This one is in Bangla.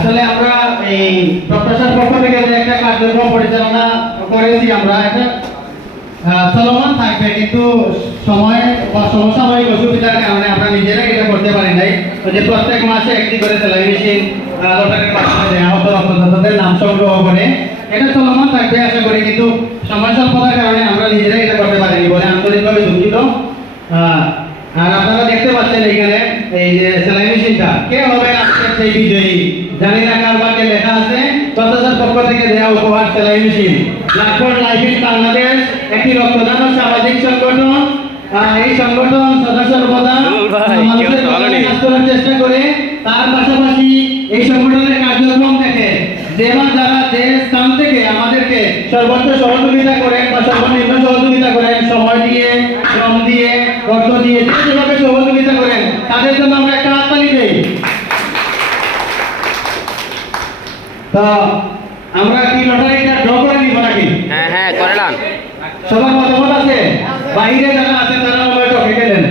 আসলে আমরা এই প্রত্যাশার পক্ষ থেকে যে একটা কার্যক্রম পরিচালনা করেছি আমরা, এটা চলমান থাকবে, কিন্তু সময় বা সমসাময়িক অসুবিধার কারণে আমরা নিজেরাই এটা করতে পারি নাই। যে প্রত্যেক মাসে একটি করে সেলাই মেশিন লটারির নাম সংগ্রহ করে। এটা চলমান থাকবে, আশা করি, কিন্তু সময় স্বল্পতার কারণে আমরা নিজেরাই এটা করতে পারিনি বলে আন্তরিকভাবে দুঃখিত। আর আপনারা দেখতে পাচ্ছেন এখানে এই যে সেলাই মেশিনটা কে হবে আজকের সেই বিজয়ী? জানি না কার বাকে লেখা আছে তথাজার পক্ষ থেকে দেওয়া উপহার সেলাই machine. Blackboard life in Bangladesh একটি রক্তদান ও সামাজিক সংগঠন। এই সংগঠন সদা সর্বদা কি মানুষের? কাজ করার চেষ্টা করে তার পাশাপাশি এই সংগঠনের কার্যক্রম দেখে যেমন যারা যে স্থান থেকে আমাদেরকে সর্বোচ্চ সহযোগিতা করেন বা সর্বনিম্ন সহযোগিতা করেন সময় দিয়ে শ্রম দিয়ে অর্থ দিয়ে যেভাবে সহযোগিতা করেন তাদের জন্য আমরা একটা হাততালি দেই তো আমরা কি লটারিটা ড্র করে নিব নাকি? হ্যাঁ হ্যাঁ করলাম সবার মতামত আছে? বাইরে যারা আছেন তারা হয়তো টকে গেলেন